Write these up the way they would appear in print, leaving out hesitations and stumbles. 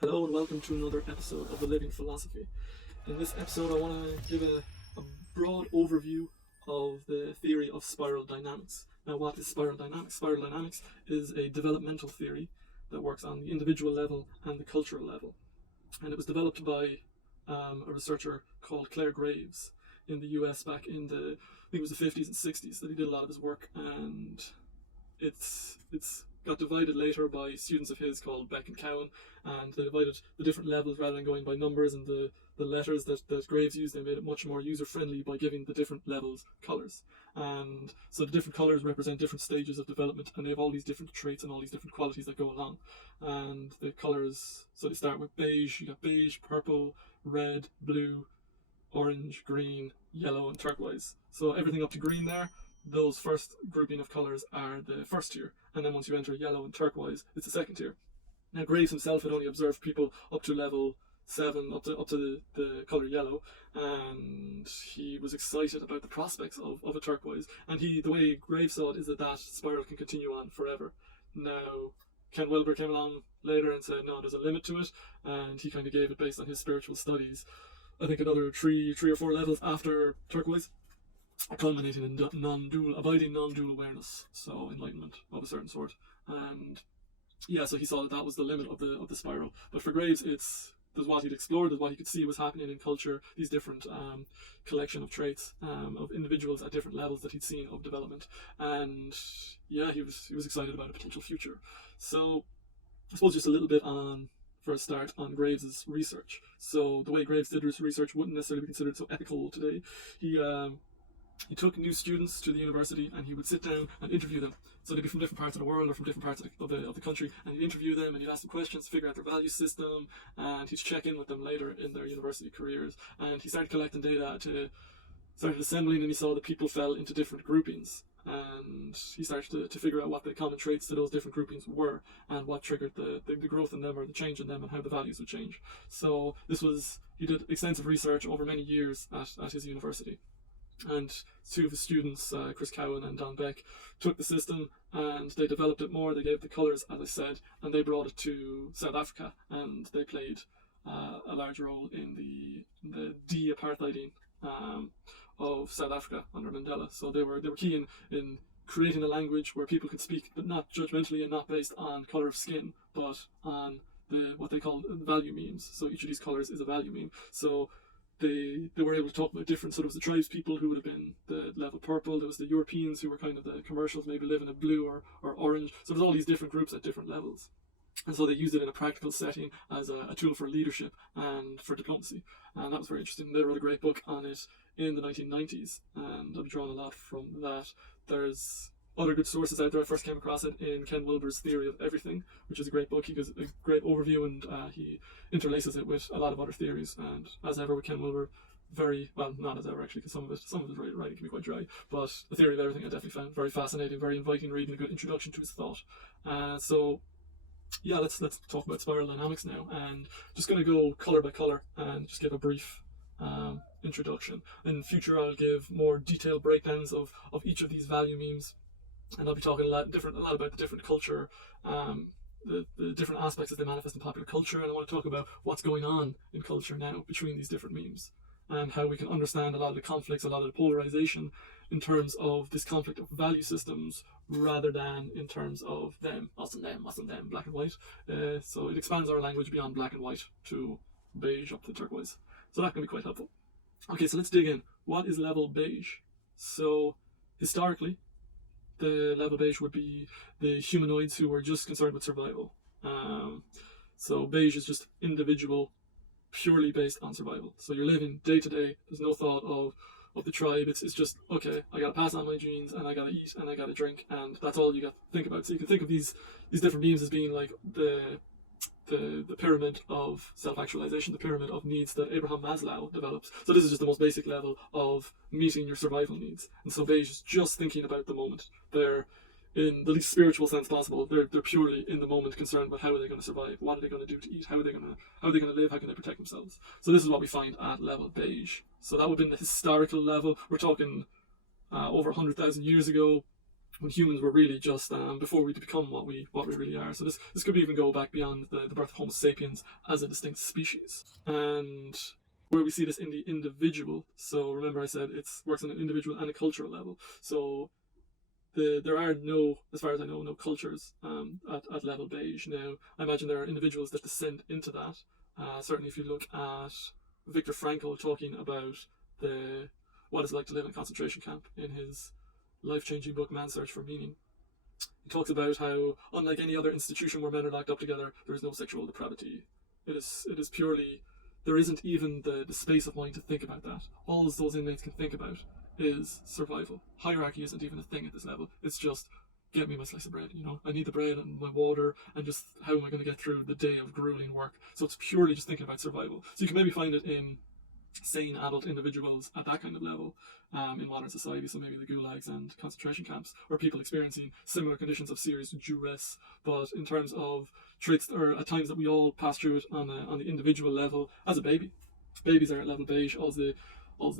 Hello and welcome to another episode of The Living Philosophy. In this episode I want to give a broad overview of the theory of spiral dynamics. Now, what is spiral dynamics? Spiral dynamics is a developmental theory that works on the individual level and the cultural level. And it was developed by a researcher called Clare Graves in the US back in I think it was the 50s and 60s that he did a lot of his work, and it's got divided later by students of his called Beck and Cowan, and they divided the different levels rather than going by numbers and the letters that Graves used. They made it much more user-friendly by giving the different levels colours. And so the different colours represent different stages of development, and they have all these different traits and all these different qualities that go along. And the colours, so they start with beige. You got beige, purple, red, blue, orange, green, yellow, and turquoise. So everything up to green there, those first grouping of colours are the first tier, and then once you enter yellow and turquoise, it's the second tier. Now, Graves himself had only observed people up to level 7, up to the colour yellow, and he was excited about the prospects of a turquoise. And the way Graves saw it is that spiral can continue on forever. Now, Ken Wilbur came along later and said, no, there's a limit to it, and he kind of gave it based on his spiritual studies. I think another three or four levels after turquoise, culminating in abiding non-dual awareness, so enlightenment of a certain sort. And yeah, so he saw that was the limit of the spiral. But for Graves, there's what he'd explored, there's what he could see was happening in culture, these different collection of traits of individuals at different levels that he'd seen of development. And yeah, he was excited about a potential future. So I suppose just a little bit for a start on Graves' research. So the way Graves did his research wouldn't necessarily be considered so ethical today. He took new students to the university and he would sit down and interview them. So they'd be from different parts of the world or from different parts of the country, and he'd interview them and he'd ask them questions, figure out their value system, and he'd check in with them later in their university careers. And he started collecting data, started assembling, and he saw that people fell into different groupings. And he started to figure out what the common traits to those different groupings were and what triggered the growth in them or the change in them and how the values would change. So he did extensive research over many years at his university. And two of his students, Chris Cowan and Don Beck, took the system and they developed it more. They gave the colours, as I said, and they brought it to South Africa, and they played a large role in the de-apartheiding of South Africa under Mandela. So they were key in creating a language where people could speak, but not judgmentally and not based on colour of skin, but on what they call value memes. So each of these colours is a value meme. So they were able to talk about different, so there was the tribes people who would have been the level purple, there was the Europeans who were kind of the commercials, maybe living in blue or orange. So there's all these different groups at different levels. And so they used it in a practical setting as a tool for leadership and for diplomacy. And that was very interesting. They wrote a great book on it in the 1990s, and I've drawn a lot from that. There's other good sources out there. I first came across it in Ken Wilber's Theory of Everything, which is a great book. He gives a great overview, and he interlaces it with a lot of other theories. And as ever with Ken Wilber, not as ever actually, because some of his writing can be quite dry, but the Theory of Everything I definitely found very fascinating, very inviting reading, a good introduction to his thought. So yeah, let's talk about spiral dynamics now, and just going to go colour by colour and just give a brief introduction. In future I'll give more detailed breakdowns of each of these value memes, and I'll be talking a lot about the different culture, the different aspects as they manifest in popular culture, and I want to talk about what's going on in culture now between these different memes, and how we can understand a lot of the conflicts, a lot of the polarization in terms of this conflict of value systems rather than in terms of us and them, black and white. So it expands our language beyond black and white to beige up to turquoise. So that can be quite helpful. Okay, so let's dig in. What is level beige? So historically, the level beige would be the humanoids who were just concerned with survival. So beige is just individual, purely based on survival. So you're living day to day. There's no thought of the tribe. It's just, okay, I gotta pass on my genes, and I gotta eat, and I gotta drink, and that's all you got to think about. So you can think of these different memes as being like the pyramid of self-actualization, the pyramid of needs that Abraham Maslow develops. So this is just the most basic level of meeting your survival needs. And so beige is just thinking about the moment. They're, in the least spiritual sense possible, they're purely in the moment, concerned about how are they going to survive, what are they going to do to eat, how are they going to live, how can they protect themselves. So this is what we find at level beige. So that would have been the historical level. We're talking over 100,000 years ago. when humans were really just before we become what we really are. So this could even go back beyond the birth of Homo sapiens as a distinct species, and where we see this in the individual. So remember I said it works on an individual and a cultural level. So there are no, as far as I know, no cultures at level beige. Now, I imagine there are individuals that descend into that. Certainly if you look at Viktor Frankl talking about what it's like to live in a concentration camp in his life-changing book, Man's Search for Meaning. He talks about how, unlike any other institution where men are locked up together, there is no sexual depravity. It is purely, there isn't even the space of mind to think about that. All those inmates can think about is survival. Hierarchy isn't even a thing at this level. It's just, get me my slice of bread, I need the bread and my water, and just how am I going to get through the day of grueling work. So it's purely just thinking about survival. So you can maybe find it in sane adult individuals at that kind of level in modern society, so maybe the gulags and concentration camps, or people experiencing similar conditions of serious duress. But in terms of traits, or at times that we all pass through it on the individual level as a baby. Babies are at level beige, all they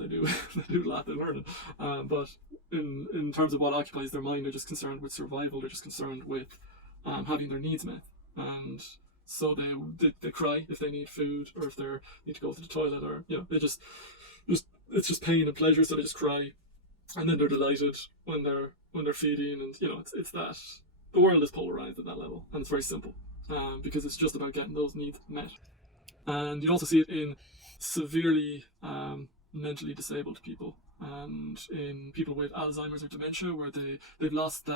do they do a lot, they learn it. But in terms of what occupies their mind, they're just concerned with survival. They're just concerned with having their needs met, and so they cry if they need food, or if they need to go to the toilet, or they just it's just pain and pleasure, so they just cry, and then they're delighted when they're feeding, and it's that the world is polarized at that level, and it's very simple because it's just about getting those needs met. And you also see it in severely mentally disabled people, and in people with Alzheimer's or dementia, where they've lost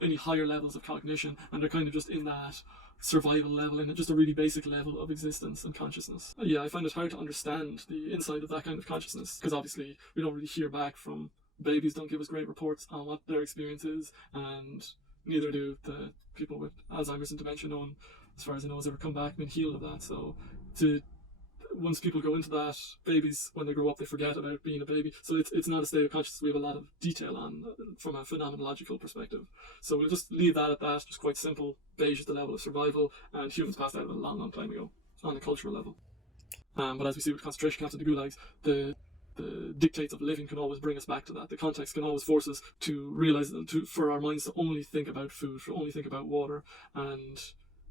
any higher levels of cognition, and they're kind of just in that survival level, and just a really basic level of existence and consciousness. Yeah, I find it hard to understand the inside of that kind of consciousness, because obviously we don't really hear back from babies, don't give us great reports on what their experience is, and neither do the people with Alzheimer's and dementia. No one, as far as I know, has ever come back and been healed of that. So once people go into that, babies, when they grow up, they forget about being a baby. So it's not a state of consciousness we have a lot of detail on from a phenomenological perspective. So we'll just leave that at that, just quite simple. Beige is the level of survival, and humans passed out of it a long, long time ago on a cultural level. But as we see with concentration camps and the gulags, the dictates of living can always bring us back to that. The context can always force us to realize for our minds to only think about food, to only think about water, and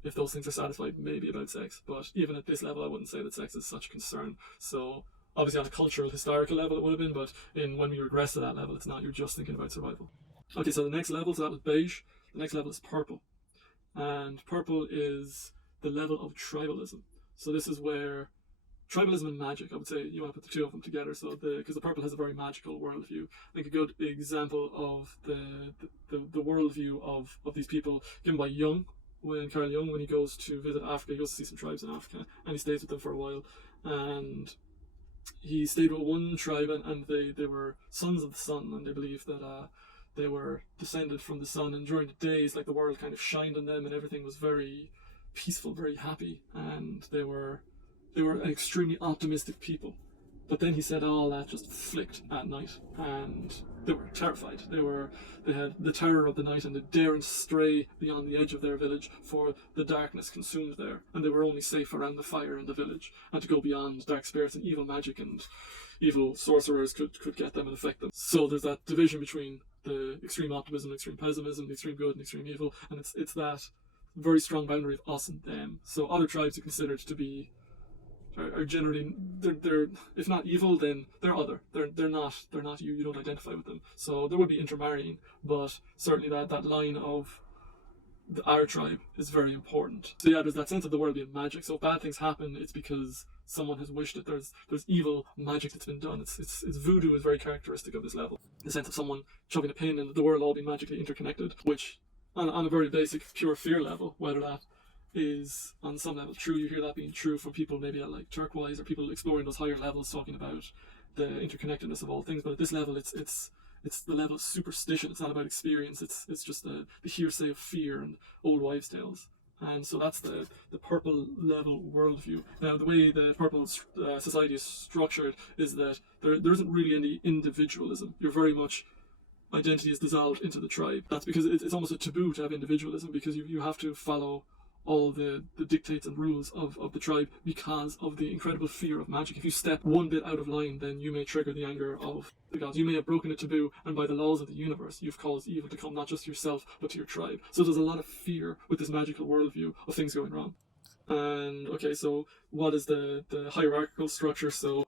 if those things are satisfied, maybe about sex. But even at this level, I wouldn't say that sex is such a concern. So obviously on a cultural, historical level it would have been, but when we regress to that level, it's not. You're just thinking about survival. Okay, so the next level, so that was beige. The next level is purple. And purple is the level of tribalism. So this is where tribalism and magic, I would say, you want to put the two of them together. So because the purple has a very magical worldview. I think a good example of the worldview of these people given by Jung, Carl Jung, when he goes to visit Africa, he goes to see some tribes in Africa, and he stays with them for a while. And he stayed with one tribe, and they were sons of the sun, and they believed that they were descended from the sun. And during the days, like, the world kind of shined on them, and everything was very peaceful, very happy, and they were an extremely optimistic people. But then he said all that just flicked at night, and they were terrified. They had the terror of the night, and they daren't stray beyond the edge of their village, for the darkness consumed there, and they were only safe around the fire in the village. And to go beyond, dark spirits and evil magic and evil sorcerers could get them and affect them. So there's that division between the extreme optimism, extreme pessimism, the extreme good and extreme evil, and it's that very strong boundary of us and them. So other tribes are considered to be are generally they're if not evil, then they're other. They're not you. You don't identify with them. So there would be intermarrying, but certainly that line of our tribe is very important. So yeah, there's that sense of the world being magic. So if bad things happen, it's because someone has wished it. There's evil magic that's been done. It's voodoo is very characteristic of this level. The sense of someone shoving a pin and the world all being magically interconnected, which on a very basic pure fear level, whether that is on some level true, you hear that being true from people maybe at like turquoise, or people exploring those higher levels, talking about the interconnectedness of all things. But at this level, it's the level of superstition. It's not about experience. It's just the hearsay of fear and old wives' tales. And so that's the purple level worldview. Now, the way the purple society is structured is that there isn't really any individualism. You're very much, identity is dissolved into the tribe. That's because it's almost a taboo to have individualism, because you have to follow all the dictates and rules of the tribe because of the incredible fear of magic. If you step one bit out of line, then you may trigger the anger of the gods. You may have broken a taboo, and by the laws of the universe, you've caused evil to come not just to yourself, but to your tribe. So there's a lot of fear with this magical worldview of things going wrong. And okay, so what is the hierarchical structure? So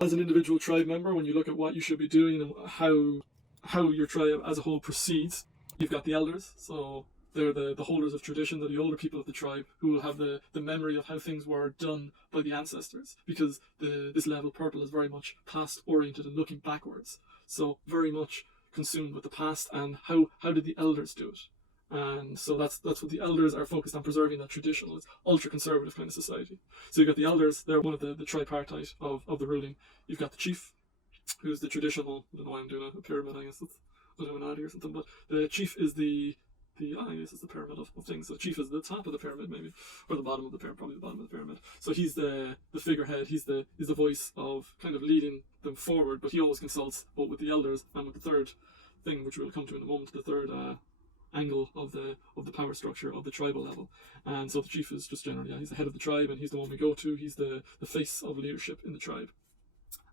as an individual tribe member, when you look at what you should be doing and how your tribe as a whole proceeds, you've got the elders. So they're the holders of tradition. They're the older people of the tribe who will have the memory of how things were done by the ancestors, because this level purple is very much past oriented and looking backwards. So very much consumed with the past and how did the elders do it. And so that's what the elders are focused on, preserving that traditional, ultra conservative kind of society. So you've got the elders, they're one of the tripartite of the ruling. You've got the chief, who's the traditional, I don't know why I'm doing a pyramid, I guess it's Illuminati or something, but the chief is I guess it's the pyramid of things. So the chief is the top of the pyramid, maybe, or the bottom of the pyramid, probably the bottom of the pyramid. So he's the figurehead. He's the voice of kind of leading them forward. But he always consults both with the elders and with the third thing, which we'll come to in a moment. The third angle of the power structure of the tribal level. And so the chief is just generally he's the head of the tribe, and he's the one we go to. He's the face of leadership in the tribe.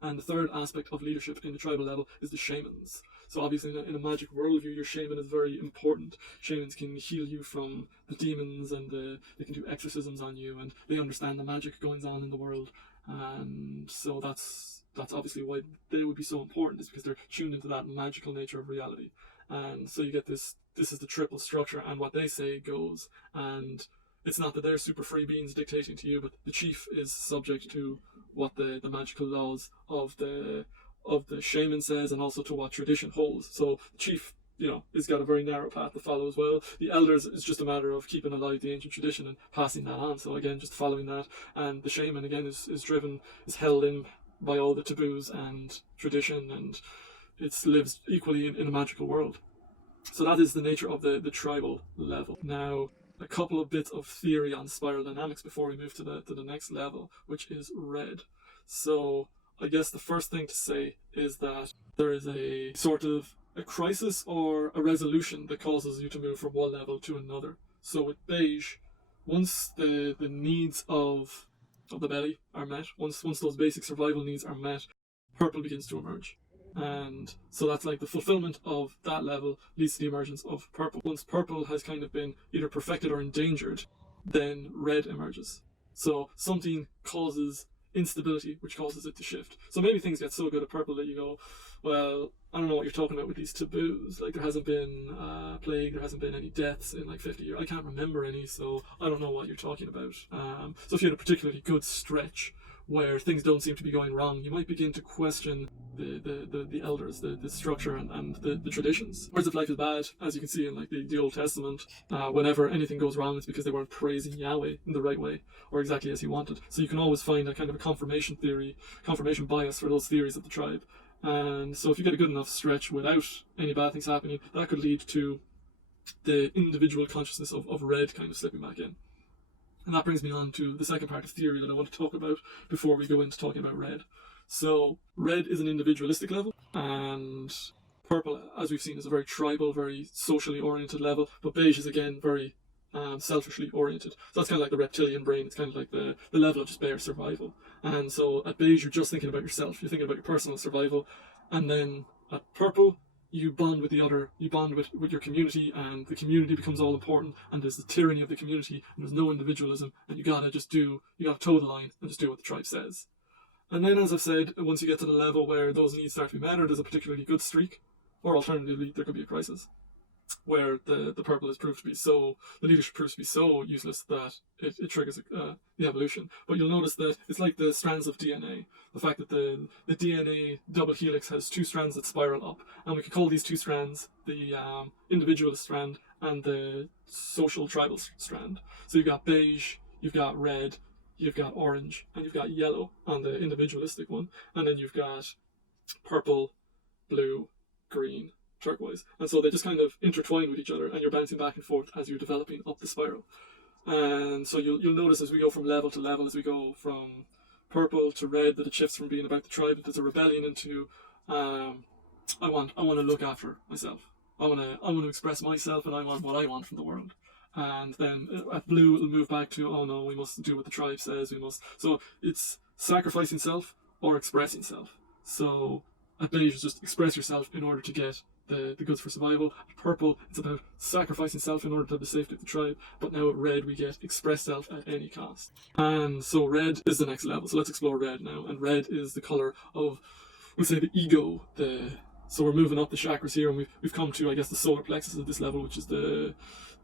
And the third aspect of leadership in the tribal level is the shamans. So obviously in a magic worldview, your shaman is very important. Shamans can heal you from the demons, and they can do exorcisms on you, and they understand the magic goings on in the world. And so that's obviously why they would be so important, is because they're tuned into that magical nature of reality. And so you get this is the triple structure, and what they say goes. And it's not that they're super free beings dictating to you, but the chief is subject to what the magical laws of the shaman says, and also to what tradition holds. So the chief, has got a very narrow path to follow as well. The elders is just a matter of keeping alive the ancient tradition and passing that on. So again, just following that. And the shaman again is held in by all the taboos and tradition, and it lives equally in a magical world. So that is the nature of the tribal level. Now, a couple of bits of theory on spiral dynamics before we move to the next level, which is red. So I guess the first thing to say is that there is a sort of a crisis or a resolution that causes you to move from one level to another. So with beige, once the needs of the belly are met, once those basic survival needs are met, purple begins to emerge. And so that's like the fulfillment of that level leads to the emergence of purple. Once purple has kind of been either perfected or endangered, then red emerges. So something causes instability, which causes it to shift. So maybe things get so good at purple that you go, well, I don't know what you're talking about with these taboos. Like, there hasn't been plague, there hasn't been any deaths in like 50 years. I can't remember any, so I don't know what you're talking about. So if you had a particularly good stretch where things don't seem to be going wrong, you might begin to question the elders, the structure and the traditions. Whereas if life is bad, as you can see in like the Old Testament, whenever anything goes wrong, it's because they weren't praising Yahweh in the right way or exactly as he wanted. So you can always find a kind of a confirmation bias for those theories of the tribe. And so if you get a good enough stretch without any bad things happening, that could lead to the individual consciousness of red kind of slipping back in. And that brings me on to the second part of theory that I want to talk about before we go into talking about red. So red is an individualistic level, and purple, as we've seen, is a very tribal, very socially oriented level, but beige is again very selfishly oriented. So that's kind of like the reptilian brain. It's kind of like the level of just bare survival. And so at beige, you're just thinking about yourself. You're thinking about your personal survival. And then at purple, you bond with the other, you bond with your community, and the community becomes all important, and there's the tyranny of the community, and there's no individualism, and you gotta toe the line and just do what the tribe says. And then, as I've said, once you get to the level where those needs start to be met, or there's a particularly good streak, or alternatively, there could be a crisis, where the purple is proved to be the leadership proves to be so useless that it triggers the evolution. But you'll notice that it's like the strands of DNA. The fact that the DNA double helix has two strands that spiral up, and we could call these two strands the individualist strand and the social tribal strand. So you've got beige, you've got red, you've got orange, and you've got yellow on the individualistic one, and then you've got purple, blue, green, turquoise. And so they just kind of intertwine with each other, and you're bouncing back and forth as you're developing up the spiral. And so you'll notice as we go from level to level, as we go from purple to red, that it shifts from being about the tribe, that there's a rebellion into I want to look after myself. I want to express myself, and I want what I want from the world. and then at blue it'll move back to, oh no, we must do what the tribe says, we must. So it's sacrificing self or expressing self. So at beige, it's just express yourself in order to get the goods for survival. At purple, it's about sacrificing self in order to have the safety of the tribe. But now at red, we get express self at any cost. And so red is the next level. So let's explore red now. And red is the color of, we'll say, the ego. So we're moving up the chakras here, and we've come to, I guess, the solar plexus at this level, which is the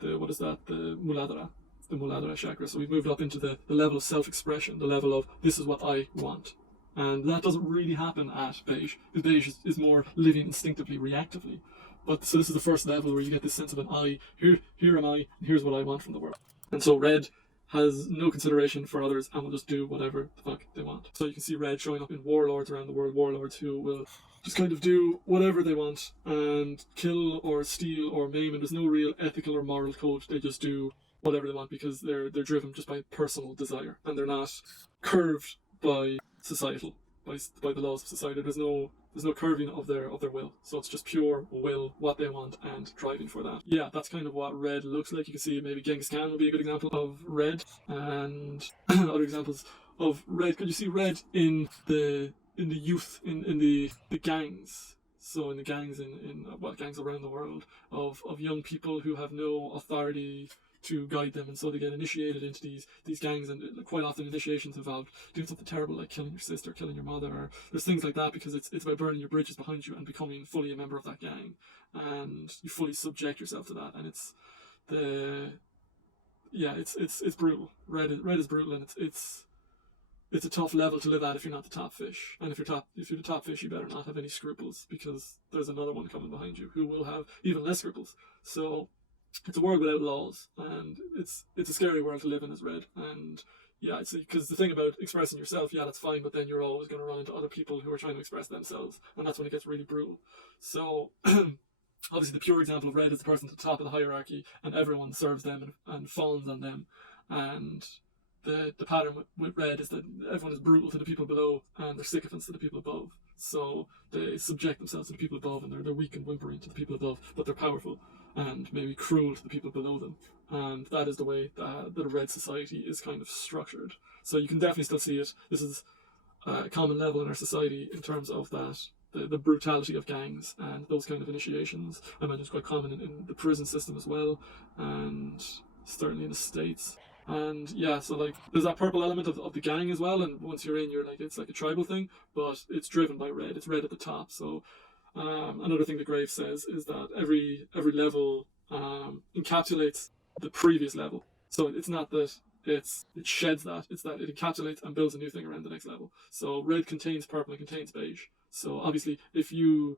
what is that? The Muladhara chakra. So we've moved up into the level of self-expression, the level of this is what I want. And that doesn't really happen at beige, because beige is more living instinctively, reactively. But so this is the first level where you get this sense of an I, here am I, and here's what I want from the world. And so red has no consideration for others and will just do whatever the fuck they want. So you can see red showing up in warlords around the world, warlords who will just kind of do whatever they want and kill or steal or maim, and there's no real ethical or moral code. They just do whatever they want because they're driven just by personal desire, and they're not curved by societal, by the laws of society. There's no curving of their will. So it's just pure will, what they want, and driving for that. Yeah, that's kind of what red looks like. You can see maybe Genghis Khan would be a good example of red, and other examples of red. Could you see red in the youth, in the gangs? So in the gangs gangs around the world of young people who have no authority to guide them, and so they get initiated into these gangs, and quite often initiations involve doing something terrible like killing your sister, killing your mother, or there's things like that, because it's about burning your bridges behind you and becoming fully a member of that gang, and you fully subject yourself to that, and it's brutal. Red is brutal, and it's a tough level to live at if you're not the top fish. And if you're the top fish, you better not have any scruples, because there's another one coming behind you who will have even less scruples. So it's a world without laws, and it's a scary world to live in as red. And yeah, it's because the thing about expressing yourself, yeah, that's fine, but then you're always going to run into other people who are trying to express themselves, and that's when it gets really brutal. So obviously the pure example of red is the person at the top of the hierarchy, and everyone serves them and fawns on them. And the pattern with red is that everyone is brutal to the people below, and they're sycophants to the people above. So they subject themselves to the people above, and they're weak and whimpering to the people above, but they're powerful and maybe cruel to the people below them. And that is the way that a red society is kind of structured. So you can definitely still see it. This is a common level in our society in terms of that, the brutality of gangs and those kind of initiations. I imagine it's quite common in the prison system as well, and certainly in the States. And yeah, so like there's that purple element of the gang as well, and once you're in, you're like, it's like a tribal thing, but it's driven by red. It's red at the top. So another thing that Graves says is that every level encapsulates the previous level. So it's not that it sheds that, it's that it encapsulates and builds a new thing around the next level. So red contains purple and contains beige. So obviously if you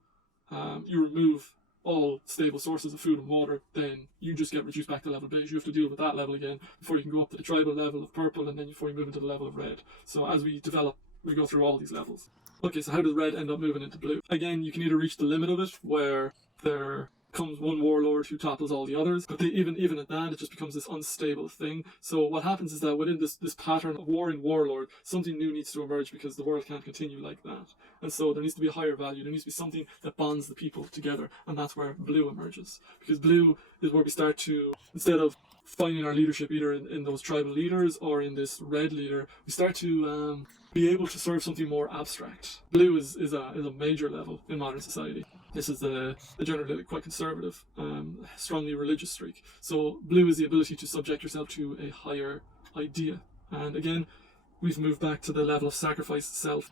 remove all stable sources of food and water, then you just get reduced back to level beige. You have to deal with that level again before you can go up to the tribal level of purple, and then before you move into the level of red. So as we develop, we go through all these levels. Okay, so how does red end up moving into blue? Again, you can either reach the limit of it, where there comes one warlord who topples all the others, but even at that, it just becomes this unstable thing. So what happens is that within this pattern of warring warlord, something new needs to emerge, because the world can't continue like that. And so there needs to be a higher value, there needs to be something that bonds the people together, and that's where blue emerges. Because blue is where we start to, instead of finding our leadership either in those tribal leaders or in this red leader, we start to be able to serve something more abstract. Blue is a major level in modern society. This is a generally quite conservative, strongly religious streak. So blue is the ability to subject yourself to a higher idea. And again, we've moved back to the level of sacrifice self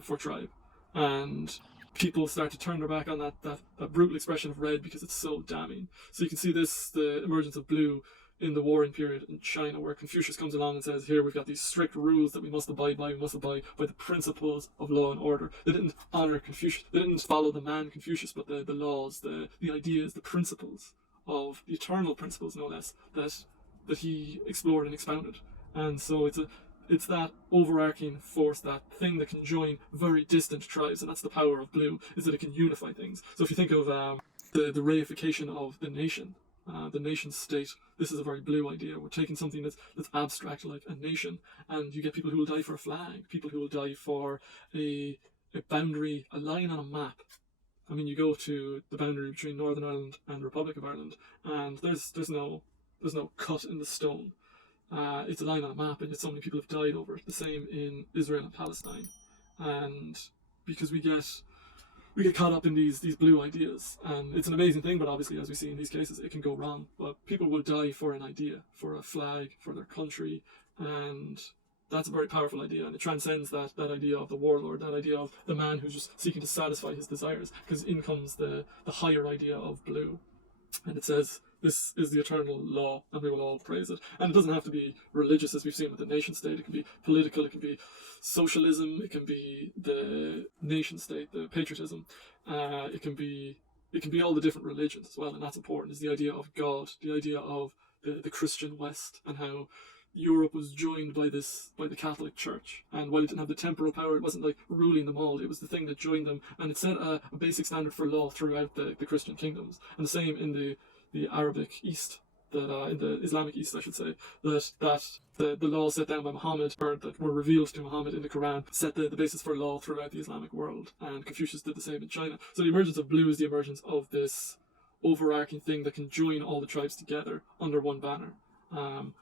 for tribe. And people start to turn their back on that brutal expression of red because it's so damning. So you can see the emergence of blue in the warring period in China, where Confucius comes along and says, here we've got these strict rules that we must abide by. We must abide by the principles of law and order. They didn't honor Confucius. They didn't follow the man Confucius, but the laws, the ideas, the principles of the eternal principles, no less, that he explored and expounded. And so it's that overarching force, that thing that can join very distant tribes, and that's the power of blue, is that it can unify things. So if you think of the reification of the nation state, this is a very blue idea. We're taking something that's abstract, like a nation, and you get people who will die for a flag, people who will die for a boundary, a line on a map. I mean, you go to the boundary between Northern Ireland and the Republic of Ireland, and there's no cut in the stone. It's a line on a map, and yet so many people have died over it. The same in Israel and Palestine. And because we get caught up in these blue ideas, and it's an amazing thing, but obviously, as we see in these cases, it can go wrong. But people will die for an idea, for a flag, for their country, and that's a very powerful idea, and it transcends that idea of the warlord, that idea of the man who's just seeking to satisfy his desires, because in comes the higher idea of blue. And it says, this is the eternal law, and we will all praise it. And it doesn't have to be religious, as we've seen with the nation state. It can be political, it can be socialism, it can be the nation state, the patriotism. It can be all the different religions as well, and that's important, is the idea of God, the idea of the Christian West, and how Europe was joined by the Catholic Church, and while it didn't have the temporal power, it wasn't like ruling them all. It was the thing that joined them, and it set a basic standard for law throughout the Christian kingdoms. And the same in the Arabic East, in the Islamic East, I should say, that the laws set down by Muhammad, or that were revealed to Muhammad in the Quran, set the basis for law throughout the Islamic world. And Confucius did the same in China. So the emergence of blue is the emergence of this overarching thing that can join all the tribes together under one banner.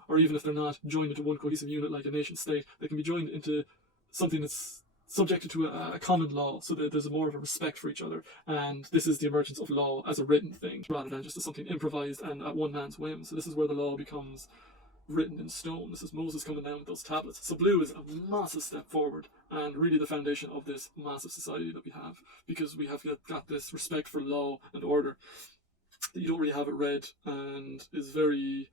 Or even if they're not joined into one cohesive unit like a nation state, they can be joined into something that's subjected to a common law, so that there's more of a respect for each other. And this is the emergence of law as a written thing, rather than just as something improvised and at one man's whim. So this is where the law becomes written in stone. This is Moses coming down with those tablets. So blue is a massive step forward, and really the foundation of this massive society that we have, because we have got this respect for law and order that you don't really have at red, and is very...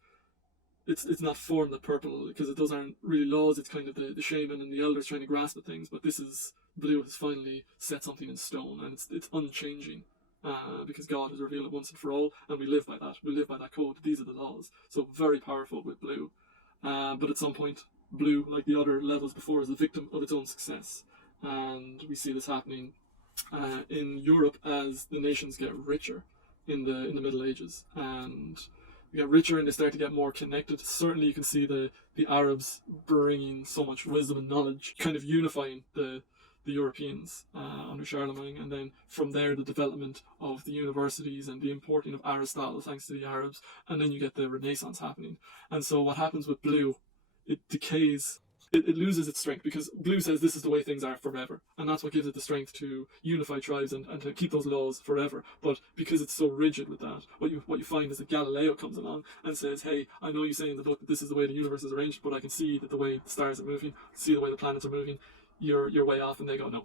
It's not formed at purple, because those aren't really laws. It's kind of the shaman and the elders trying to grasp at things. But blue has finally set something in stone, and it's unchanging, because God has revealed it once and for all, and we live by that. We live by that code. These are the laws. So very powerful with blue. But at some point, blue, like the other levels before, is the victim of its own success, and we see this happening in Europe as the nations get richer in the Middle Ages, and they get richer and they start to get more connected. Certainly you can see the Arabs bringing so much wisdom and knowledge, kind of unifying the Europeans under Charlemagne, and then from there the development of the universities and the importing of Aristotle thanks to the Arabs, and then you get the Renaissance happening. And so what happens with blue, it decays. It loses its strength, because blue says this is the way things are forever, and that's what gives it the strength to unify tribes and to keep those laws forever. But because it's so rigid with that, what you find is that Galileo comes along and says, hey, I know you say in the book that this is the way the universe is arranged, but I can see that the way the stars are moving, see the way the planets are moving, you're way off. And they go, no,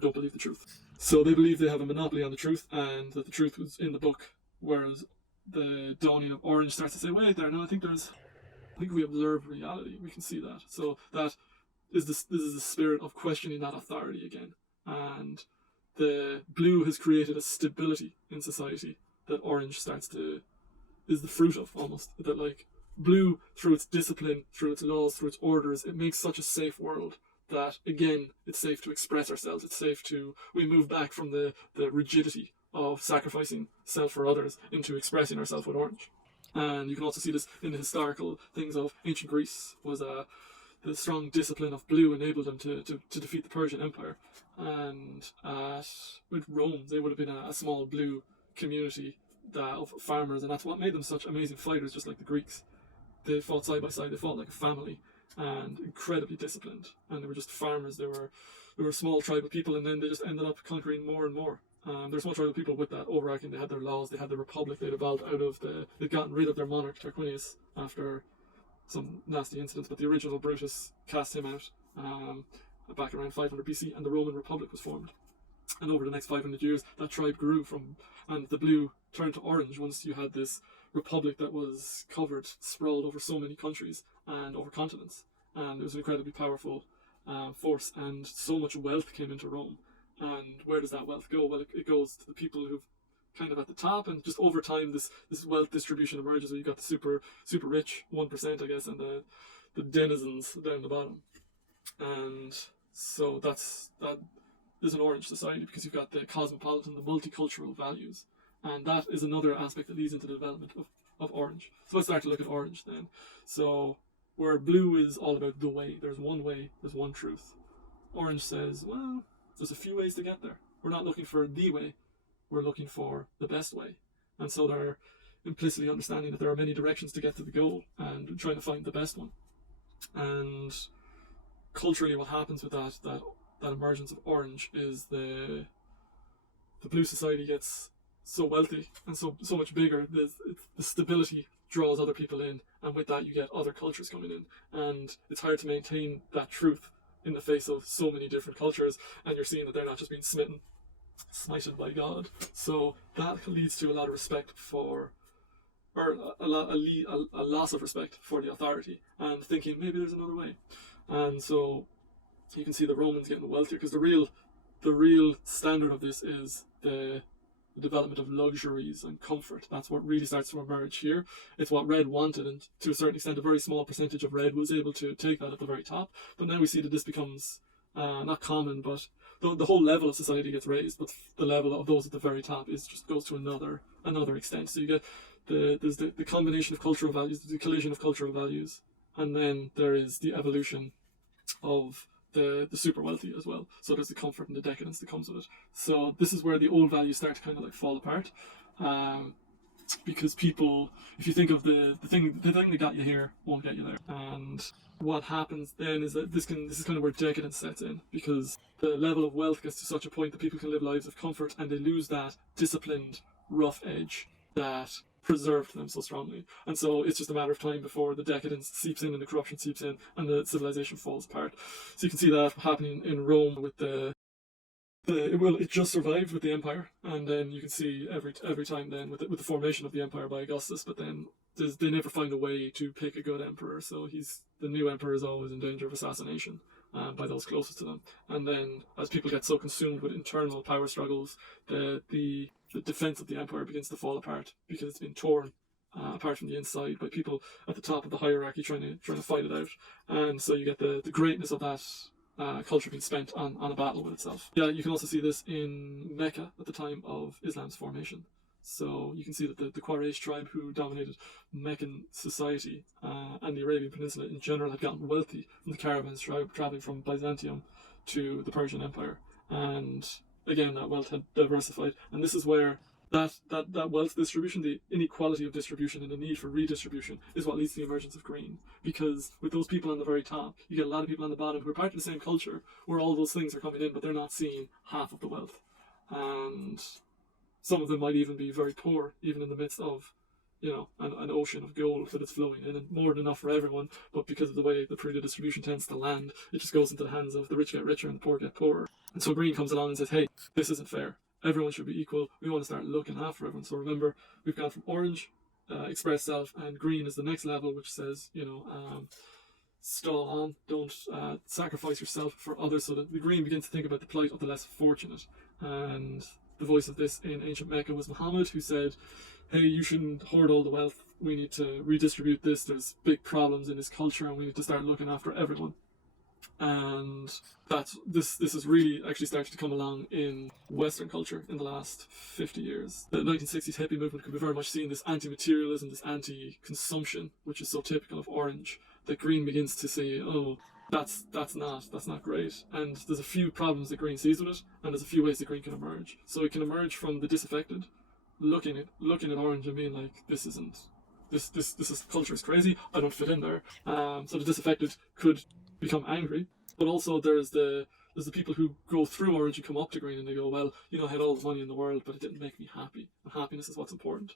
don't believe the truth. So they believe they have a monopoly on the truth, and that the truth was in the book, whereas the dawning of orange starts to say, wait there, no, I think we observe reality. We can see that. So this is the spirit of questioning that authority again. And the blue has created a stability in society that orange is the fruit of, almost. That like blue, through its discipline, through its laws, through its orders, it makes such a safe world that, again, it's safe to express ourselves. It's safe we move back from the rigidity of sacrificing self for others into expressing ourselves with orange. And you can also see this in the historical things of ancient Greece. Was the strong discipline of blue enabled them to defeat the Persian Empire. And with Rome, they would have been a small blue community of farmers, and that's what made them such amazing fighters, just like the Greeks. They fought side by side, they fought like a family, and incredibly disciplined. And they were just farmers, they were small tribal people, and then they just ended up conquering more and more. There's small tribal people with that overarching. They had their laws, they had the republic, they'd evolved out of they'd gotten rid of their monarch Tarquinius after some nasty incidents, but the original Brutus cast him out back around 500 BC, and the Roman Republic was formed. And over the next 500 years, that tribe grew and the blue turned to orange once you had this republic that was covered, sprawled over so many countries and over continents. And it was an incredibly powerful force, and so much wealth came into Rome. And where does that wealth go? Well, it goes to the people who've kind of at the top, and just over time this wealth distribution emerges, where you've got the super rich 1%, I guess, and the denizens down the bottom. And so that is an orange society, because you've got the cosmopolitan, the multicultural values, and that is another aspect that leads into the development of orange. So let's start to look at orange then. So where blue is all about the way, there's one truth. Orange says, well, there's a few ways to get there. We're not looking for the way, we're looking for the best way. And so implicitly understanding that there are many directions to get to the goal and trying to find the best one. And culturally, what happens with that emergence of orange is the blue society gets so wealthy and so much bigger. The stability draws other people in, and with that you get other cultures coming in, and it's hard to maintain that truth in the face of so many different cultures, and you're seeing that they're not just being smited by God. So that leads to a lot of respect for, or a loss of respect for the authority, and thinking maybe there's another way. And so you can see the Romans getting wealthier, because the real standard of this is the development of luxuries and comfort. That's what really starts to emerge here. It's what Red wanted, and to a certain extent a very small percentage of Red was able to take that at the very top. But now we see that this becomes not common, but the whole level of society gets raised, but the level of those at the very top goes to another extent. So you get there's the combination of cultural values, the collision of cultural values, and then there is the evolution of the super wealthy as well. So there's the comfort and the decadence that comes with it. So this is where the old values start to kind of like fall apart, because people, if you think of the thing that got you here won't get you there. And what happens then is that this is kind of where decadence sets in, because the level of wealth gets to such a point that people can live lives of comfort, and they lose that disciplined, rough edge that preserved them so strongly. And so it's just a matter of time before the decadence seeps in and the corruption seeps in and the civilization falls apart. So you can see that happening in Rome with it just survived with the empire, and then you can see every time then with the formation of the empire by Augustus, but then they never find a way to pick a good emperor. So the new emperor is always in danger of assassination by those closest to them. And then as people get so consumed with internal power struggles, the defense of the empire begins to fall apart, because it's been torn apart from the inside by people at the top of the hierarchy trying to fight it out. And so you get the greatness of that culture being spent on a battle with itself. Yeah, you can also see this in Mecca at the time of Islam's formation. So you can see that the Quraysh tribe, who dominated Meccan society and the Arabian Peninsula in general, had gotten wealthy from the caravans traveling from Byzantium to the Persian Empire. And again, that wealth had diversified. And this is where that wealth distribution, the inequality of distribution and the need for redistribution, is what leads to the emergence of green. Because with those people on the very top, you get a lot of people on the bottom who are part of the same culture, where all those things are coming in, but they're not seeing half of the wealth. And some of them might even be very poor, even in the midst of, an ocean of gold that is flowing in, and more than enough for everyone. But because of the way the Pareto distribution tends to land, it just goes into the hands of the rich get richer and the poor get poorer. And so green comes along and says, hey, this isn't fair. Everyone should be equal. We want to start looking after everyone. So remember, we've gone from orange, express self, and green is the next level, which says, stall on, don't sacrifice yourself for others. So that the green begins to think about the plight of the less fortunate. And the voice of this in ancient Mecca was Muhammad, who said, hey, you shouldn't hoard all the wealth. We need to redistribute this. There's big problems in this culture, and we need to start looking after everyone. And this is really actually started to come along in Western culture in the last 50 years. The 1960s hippie movement could be very much seen this anti-materialism, this anti-consumption, which is so typical of orange, that green begins to say, oh, that's not great. And there's a few problems that green sees with it, and there's a few ways that green can emerge. So it can emerge from the disaffected, looking at orange and being like, this culture is crazy, I don't fit in there. So the disaffected could become angry, but also there's the people who go through orange and come up to green and they go, well, I had all the money in the world, but it didn't make me happy, and happiness is what's important.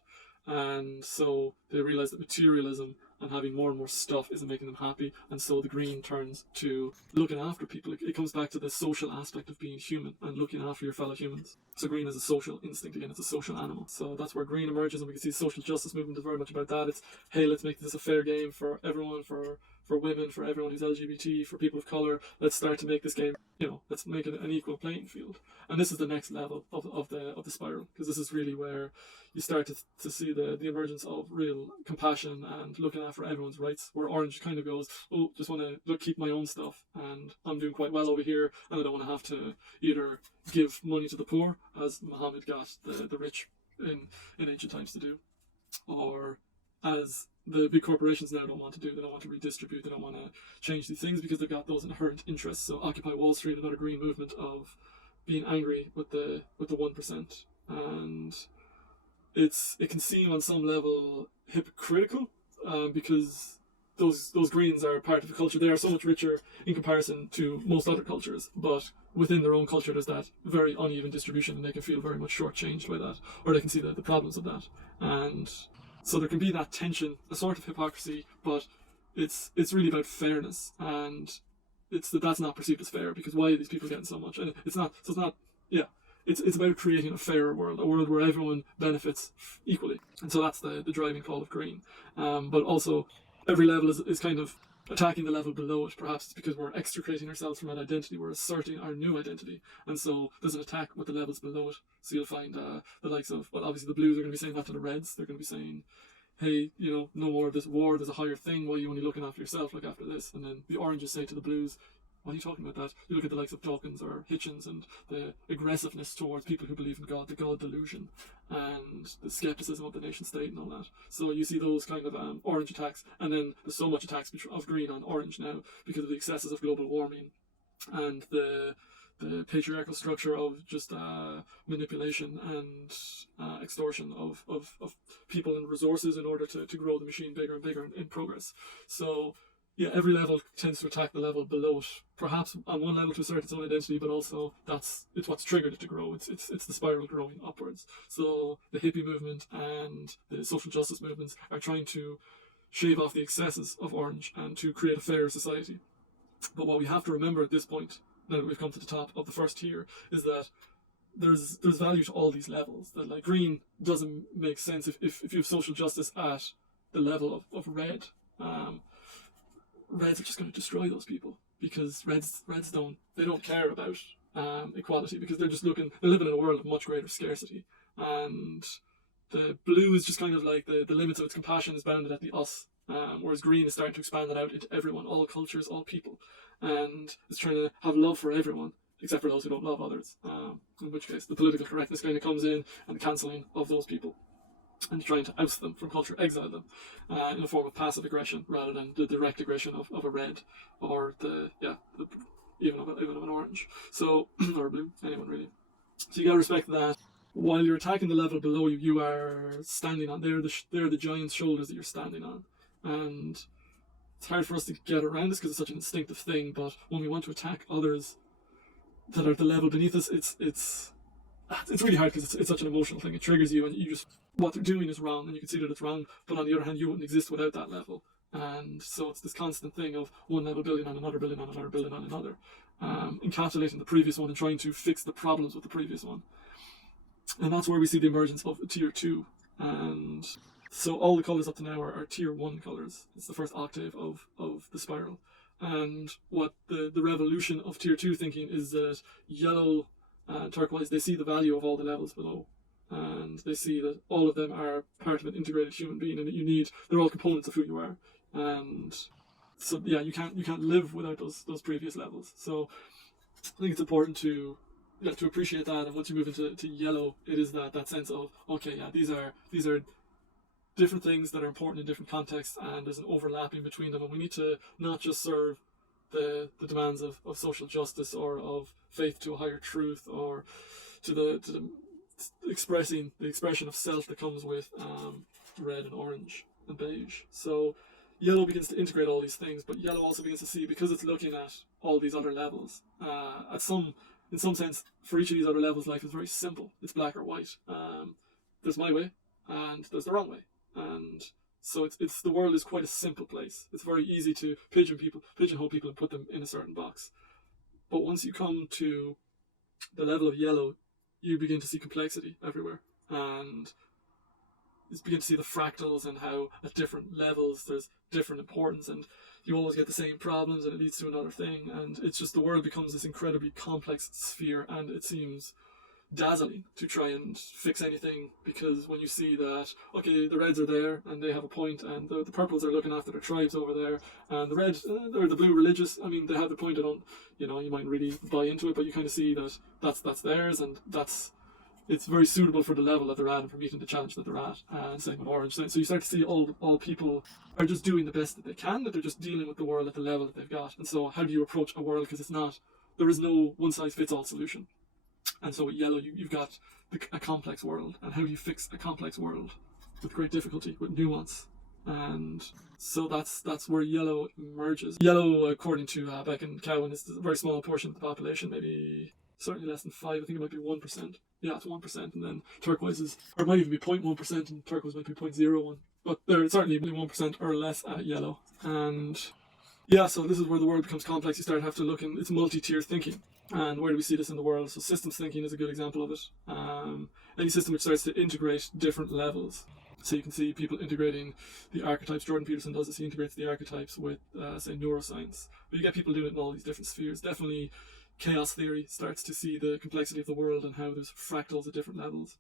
And so they realize that materialism and having more and more stuff isn't making them happy, and so the green turns to looking after people. It comes back to the social aspect of being human and looking after your fellow humans. So green is a social instinct again, it's a social animal. So that's where green emerges, and we can see the social justice movement is very much about that. It's, hey, let's make this a fair game for everyone, for women, for everyone who's LGBT, for people of colour. Let's start to make this game, let's make it an equal playing field. And this is the next level of the spiral, because this is really where you start to see the emergence of real compassion and looking after everyone's rights, where orange kind of goes, oh, just want to keep my own stuff, and I'm doing quite well over here, and I don't want to have to either give money to the poor, as Muhammad got the rich in ancient times to do, or as the big corporations now don't want to do. They don't want to redistribute, they don't want to change these things, because they've got those inherent interests. So Occupy Wall Street, another green movement of being angry with the 1%. And it can seem on some level hypocritical, because those greens are part of the culture. They are so much richer in comparison to most other cultures, but within their own culture there's that very uneven distribution, and they can feel very much shortchanged by that, or they can see the problems of that. And so there can be that tension, a sort of hypocrisy, but it's really about fairness, and that's not perceived as fair, because why are these people getting so much? And it's not it's about creating a fairer world, a world where everyone benefits equally. And so that's the driving call of green. But also, every level is kind of attacking the level below it. Perhaps it's because we're extricating ourselves from that identity, we're asserting our new identity. And so there's an attack with the levels below it. So you'll find the likes of, well, obviously the blues are going to be saying that to the reds. They're going to be saying, hey, no more of this war, there's a higher thing, why are you only looking after yourself, look after this? And then the oranges say to the blues, what are you talking about that? You look at the likes of Dawkins or Hitchens and the aggressiveness towards people who believe in God, the God delusion, and the skepticism of the nation state and all that. So you see those kind of orange attacks, and then there's so much attacks of green on orange now because of the excesses of global warming and the patriarchal structure of just manipulation and extortion of people and resources in order to grow the machine bigger and bigger in progress. So yeah, every level tends to attack the level below it. Perhaps on one level to assert its own identity, but also it's what's triggered it to grow. It's the spiral growing upwards. So the hippie movement and the social justice movements are trying to shave off the excesses of orange and to create a fairer society. But what we have to remember at this point, now that we've come to the top of the first tier, is that there's value to all these levels. That like green doesn't make sense if you have social justice at the level of red. Reds are just going to destroy those people, because reds don't care about equality, because they're living in a world of much greater scarcity. And the blue is just kind of like the limits of its compassion is bounded at the us, whereas green is starting to expand that out into everyone, all cultures, all people, and it's trying to have love for everyone except for those who don't love others, in which case the political correctness kind of comes in, and the cancelling of those people, and trying to oust them from culture, exile them in a form of passive aggression rather than the direct aggression of a red, or even of an orange. So or a blue, anyone really. So you gotta respect that. While you're attacking the level below you, you are standing on. They're the giant's shoulders that you're standing on, and it's hard for us to get around this because it's such an instinctive thing. But when we want to attack others that are at the level beneath us, it's really hard because it's such an emotional thing. It triggers you, and what they're doing is wrong, and you can see that it's wrong, but on the other hand you wouldn't exist without that level. And so it's this constant thing of one level building on another, building on another, building on another, encapsulating the previous one and trying to fix the problems with the previous one. And that's where we see the emergence of tier 2. And so all the colours up to now are tier 1 colours. It's the first octave of the spiral. And what the revolution of tier 2 thinking is that yellow and turquoise, they see the value of all the levels below, and they see that all of them are part of an integrated human being, and that they're all components of who you are. And so yeah, you can't live without those previous levels. So I think it's important to appreciate that. And once you move into yellow, it is that sense of, okay, yeah, these are different things that are important in different contexts, and there's an overlapping between them, and we need to not just serve the demands of social justice or of faith to a higher truth, or to the expression of self that comes with red and orange and beige. So yellow begins to integrate all these things, but yellow also begins to see, because it's looking at all these other levels, in some sense, for each of these other levels, life is very simple. It's black or white. There's my way, and there's the wrong way, and so it's the world is quite a simple place. It's very easy to pigeonhole people and put them in a certain box. But once you come to the level of yellow, you begin to see complexity everywhere, and you begin to see the fractals, and how at different levels there's different importance, and you always get the same problems, and it leads to another thing, and it's just the world becomes this incredibly complex sphere, and it seems dazzling to try and fix anything, because when you see that, okay, the reds are there and they have a point, and the purples are looking after their tribes over there, and the red or the blue religious, I mean, they have the point. You might really buy into it, but you kind of see that that's theirs, and it's very suitable for the level that they're at and for meeting the challenge that they're at. And same with orange. So you start to see all people are just doing the best that they can, that they're just dealing with the world at the level that they've got. And so how do you approach a world? Because there is no one size fits all solution. And so with yellow, you've got a complex world, and how do you fix a complex world? With great difficulty, with nuance. And so that's where yellow emerges. Yellow, according to Beck and Cowan, is a very small portion of the population, maybe certainly less than 5. I think it might be 1%. Yeah, it's 1%, and then turquoise is, or it might even be 0.1%, and turquoise might be 0.01. But they're certainly 1% or less at yellow. And yeah, so this is where the world becomes complex. You start to have to look in, it's multi-tier thinking. And where do we see this in the world? So systems thinking is a good example of it. Any system which starts to integrate different levels. So you can see people integrating the archetypes. Jordan Peterson does this. He integrates the archetypes with, say, neuroscience. But you get people doing it in all these different spheres. Definitely chaos theory starts to see the complexity of the world and how there's fractals at different levels.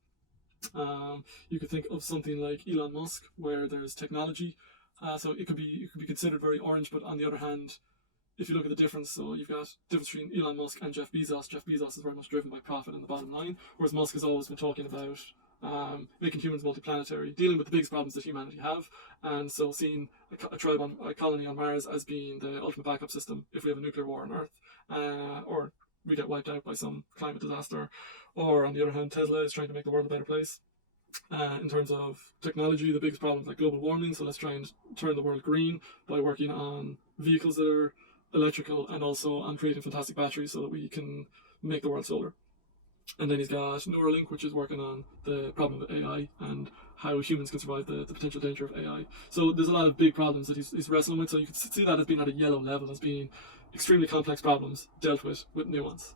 You could think of something like Elon Musk, where there's technology. So it could be considered very orange, but on the other hand, if you look at the difference, so you've got difference between Elon Musk and Jeff Bezos. Jeff Bezos is very much driven by profit and the bottom line, whereas Musk has always been talking about making humans multiplanetary, dealing with the biggest problems that humanity have, and so seeing a tribe on a colony on Mars as being the ultimate backup system if we have a nuclear war on Earth, or we get wiped out by some climate disaster, or on the other hand, Tesla is trying to make the world a better place. In terms of technology, the biggest problem is like global warming, so let's try and turn the world green by working on vehicles that are electrical and also on creating fantastic batteries so that we can make the world solar. And then he's got Neuralink, which is working on the problem of AI and how humans can survive the potential danger of AI. So there's a lot of big problems that he's wrestling with, so you can see that as being at a yellow level, as being extremely complex problems dealt with nuance.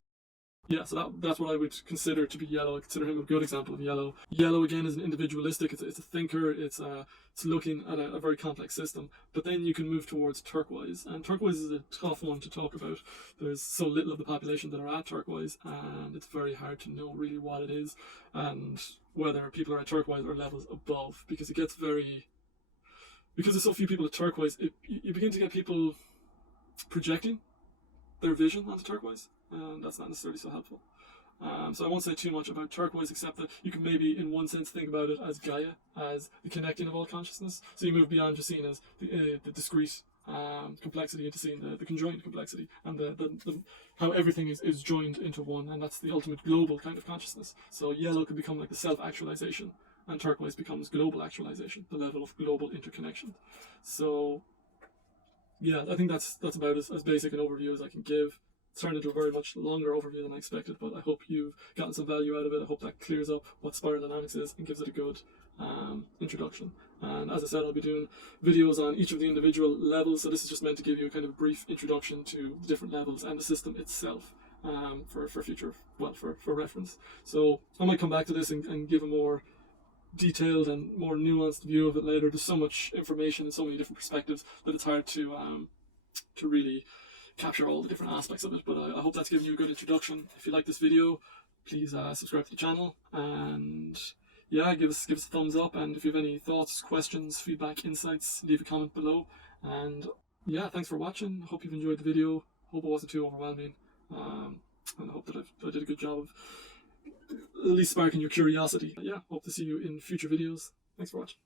Yeah, so that's what I would consider to be yellow. I consider him a good example of yellow. Yellow, again, is an individualistic. It's a thinker. It's looking at a very complex system. But then you can move towards turquoise. And turquoise is a tough one to talk about. There's so little of the population that are at turquoise, and it's very hard to know really what it is and whether people are at turquoise or levels above, because it gets very... Because there's so few people at turquoise, you begin to get people projecting their vision onto turquoise, and that's not necessarily so helpful. So I won't say too much about turquoise, except that you can maybe, in one sense, think about it as Gaia, as the connecting of all consciousness. So you move beyond just seeing as the discrete complexity into seeing the conjoined complexity, and the how everything is joined into one, and that's the ultimate global kind of consciousness. So yellow could become like the self-actualization, and turquoise becomes global actualization, the level of global interconnection. So yeah, I think that's about as basic an overview as I can give. It's turned into a very much longer overview than I expected, but I hope you've gotten some value out of it. I hope that clears up what spiral dynamics is and gives it a good introduction. And as I said, I'll be doing videos on each of the individual levels, so this is just meant to give you a kind of brief introduction to the different levels and the system itself, for future, for reference. So I might come back to this and give a more detailed and more nuanced view of it later. There's so much information and so many different perspectives that it's hard to really capture all the different aspects of it, but I hope that's given you a good introduction. If you like this video, please subscribe to the channel, and yeah, give us a thumbs up, and if you have any thoughts, questions, feedback, insights, leave a comment below. And yeah, thanks for watching. I hope you've enjoyed the video. Hope it wasn't too overwhelming, and I hope that I did a good job of at least sparking your curiosity. Yeah, hope to see you in future videos. Thanks for watching.